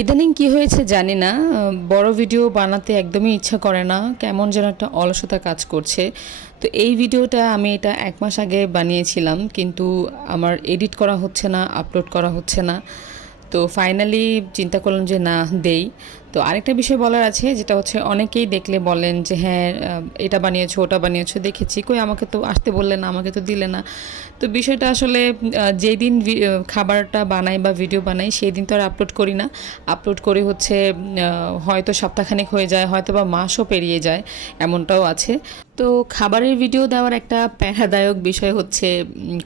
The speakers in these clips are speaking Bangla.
ইদানিং কি হয়েছে জানি না, বড় ভিডিও বানাতে একদমই ইচ্ছা করে না, কেমন যেন একটা অলসতা কাজ করছে। তো এই ভিডিওটা আমি এটা এক মাস আগে বানিয়েছিলাম, কিন্তু আমার এডিট করা হচ্ছে না, আপলোড করা হচ্ছে না। তো ফাইনালি চিন্তা করলাম যে না, দেই। তো আরেকটা বিষয় বলার আছে, যেটা হচ্ছে অনেকেই দেখলে বলেন যে হ্যাঁ এটা বানিয়েছো, ওটা বানিয়েছো, দেখেছি। কই আমাকে তো আসতে বললে না, আমাকে তো দিলে না। তো বিষয়টা আসলে যেই দিন খাবারটা বানাই বা ভিডিও বানাই, সেই দিন তো আর আপলোড করি না। আপলোড করে হচ্ছে হয়তো সপ্তাহখানেক হয়ে যায় হয়তো বা মাসও পেরিয়ে যায়, এমনটাও আছে। তো খাবারের ভিডিও দেওয়ার একটা প্যারাদায়ক বিষয় হচ্ছে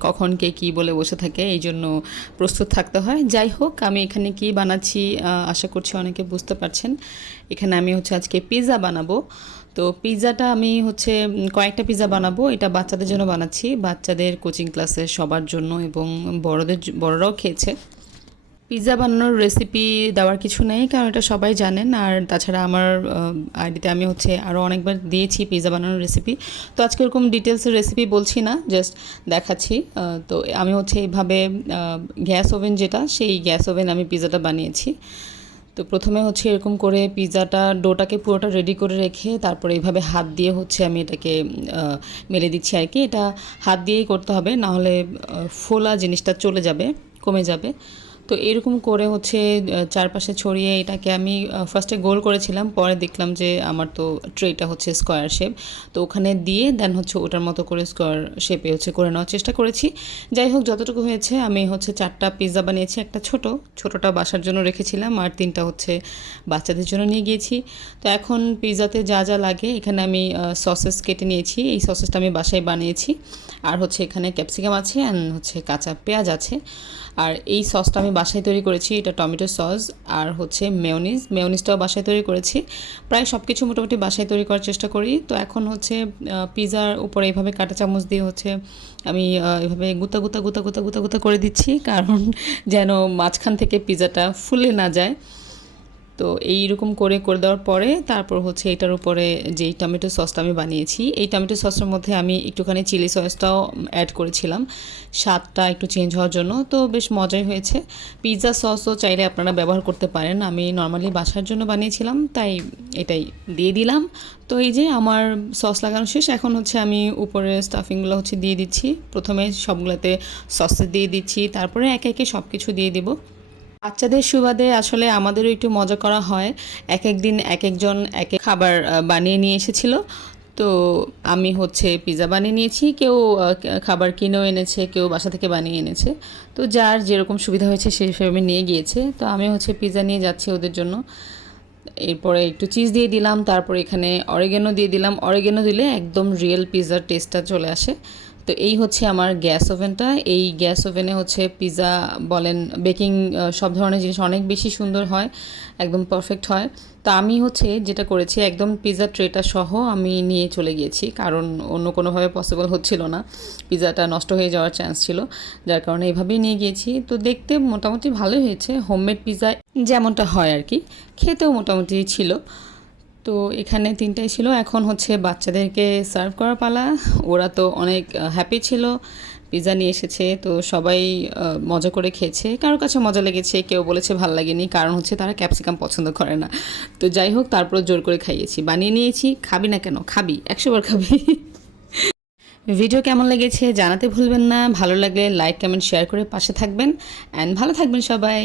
কখন কে কী বলে বসে থাকে, এই জন্য প্রস্তুত থাকতে হয়। যাই হোক, আমি এখানে কি বানাচ্ছি আশা করছি অনেকে বুঝতে পারছেন। এখানে আমি হচ্ছে আজকে পিৎজা বানাবো। তো পিৎজাটা আমি হচ্ছে কয়েকটা পিৎজা বানাবো। এটা বাচ্চাদের জন্য বানাচ্ছি। বাচ্চাদের কোচিং ক্লাসের সবার জন্য এবং বড়দের বড়রাও খেয়েছে। পিৎজা বানানোর রেসিপি দেওয়ার কিছু নেই, কারণ এটা সবাই জানেন। আর তাছাড়া আমার আইডিতে আমি হচ্ছে আরও অনেকবার দিয়েছি পিৎজা বানানোর রেসিপি তো আজকে এরকম ডিটেলসের রেসিপি বলছি না জাস্ট দেখাচ্ছি। তো আমি হচ্ছে এইভাবে গ্যাস ওভেন যেটা, সেই গ্যাস ওভেন আমি পিৎজাটা বানিয়েছি। তো প্রথমে হচ্ছে এরকম করে পিৎজাটা ডোটাকে পুরোটা রেডি করে রেখে তারপরে এইভাবে হাত দিয়ে হচ্ছে আমি এটাকে মেলে দিচ্ছি আর কি। এটা হাত দিয়েই করতে হবে না হলে ফোলা জিনিসটা চলে যাবে, কমে যাবে। তো এরকম করে হচ্ছে চারপাশে ছড়িয়ে এটাকে আমি ফার্স্টে গোল করেছিলাম, পরে দেখলাম যে আমার তো ট্রেটা হচ্ছে স্কোয়ার শেপ তো ওখানে দিয়ে দেন হচ্ছে ওটার মতো করে স্কোয়ার শেপে হচ্ছে করে নেওয়ার চেষ্টা করেছি। যাই হোক, যতটুকু হয়েছে, আমি হচ্ছে চারটা পিৎজা বানিয়েছি, একটা ছোট, ছোটটা বাসার জন্য রেখেছিলাম, আর তিনটা হচ্ছে বাচ্চাদের জন্য নিয়ে গিয়েছি। তো এখন পিৎজাতে যা যা লাগে, এখানে আমি সসেস কেটে নিয়েছি, এই সসেসটা আমি বাসায় বানিয়েছি। আর হচ্ছে এখানে ক্যাপসিকাম আছে অ্যান্ড হচ্ছে কাঁচা পেঁয়াজ আছে। আর এই সসটা আমি বাসায় তৈরি করেছি, এটা টমেটো সস আর হচ্ছে মেয়নিজ মেয়নিজটাও বাসায় তৈরি করেছি। প্রায় সব কিছু মোটামুটি বাসায় তৈরি করার চেষ্টা করি। তো এখন হচ্ছে পিৎজার উপরে এইভাবে কাঁটা চামচ দিয়ে হচ্ছে আমি এভাবে গুতা গুতা গুতা গুতা গুতা গুতা করে দিচ্ছি। কারণ যেন মাঝখান থেকে পিৎজাটা ফুলে না যায়। তো এইরকম করে করে দেওয়ার পরে তারপর হচ্ছে এটার উপরে যেই টমেটো সসটা আমি বানিয়েছি, এই টমেটো সসের মধ্যে আমি একটুখানি চিলি সসটাও অ্যাড করেছিলাম। স্বাদটা একটু চেঞ্জ হওয়ার জন্য, তো বেশ মজাই হয়েছে। পিৎজা সসও চাইলে আপনারা ব্যবহার করতে পারেন। আমি নর্মালি বাসার জন্য বানিয়েছিলাম, তাই এটাই দিয়ে দিলাম। তো এই যে আমার সস লাগানো শেষ, এখন হচ্ছে আমি উপরে স্টাফিংগুলো হচ্ছে দিয়ে দিচ্ছি। প্রথমে সবগুলোতে সসে দিয়ে দিচ্ছি, তারপরে একে একে সব কিছু দিয়ে দিব। বাচ্চাদের সুবাদে আসলে আমাদেরও একটু মজা করা হয়। এক এক দিন, এক একজন, এক এক খাবার বানিয়ে নিয়ে এসেছিল। তো আমি হচ্ছে পিৎজা বানিয়ে নিয়েছি। কেউ খাবার কিনেও এনেছে, কেউ বাসা থেকে বানিয়ে এনেছে। তো যার যেরকম সুবিধা হয়েছে সেই হিসেবে নিয়ে গিয়েছে। তো আমি হচ্ছে পিৎজা নিয়ে যাচ্ছি ওদের জন্য। এরপরে একটু চিজ দিয়ে দিলাম। তারপর এখানে অরিগেনো দিয়ে দিলাম। অরিগেনো দিলে একদম রিয়েল পিৎজার টেস্টটা চলে আসে। তো এই হচ্ছে আমার গ্যাস ওভেনটা। এই গ্যাস ওভেনে হচ্ছে পিৎজা বলেন, বেকিং সব ধরনের জিনিস অনেক বেশি সুন্দর হয়, একদম পারফেক্ট হয়। তো আমি হচ্ছে যেটা করেছি, একদম পিৎজা ট্রেটা সহ আমি নিয়ে চলে গিয়েছি, কারণ অন্য কোনোভাবে পসিবল হচ্ছিল না। পিৎজাটা নষ্ট হয়ে যাওয়ার চান্স ছিল, যার কারণে এভাবেই নিয়ে গিয়েছি। তো দেখতে মোটামুটি ভালোই হয়েছে হোমমেড পিৎজা যেমনটা হয় আর কি, খেতেও মোটামুটি ছিল। তো এখানে তিনটাই ছিল। এখন হচ্ছে বাচ্চাদেরকে সার্ভ করার পালা। ওরা তো অনেক হ্যাপি ছিল। পিৎজা নিয়ে এসেছে। তো সবাই মজা করে খেয়েছে। কারোর কাছে মজা লেগেছে, কেউ বলেছে ভালো লাগেনি। কারণ হচ্ছে তারা ক্যাপসিকাম পছন্দ করে না। তো যাই হোক তারপর জোর করে খাইয়েছি। বানিয়ে নিয়েছি। খাবি না কেন? খাবি। একশোবার খাবি। ভিডিও কেমন লেগেছে জানাতে ভুলবেন না। ভালো লাগলে লাইক কমেন্ট শেয়ার করে পাশে থাকবেন। অ্যান্ড ভালো থাকবেন সবাই।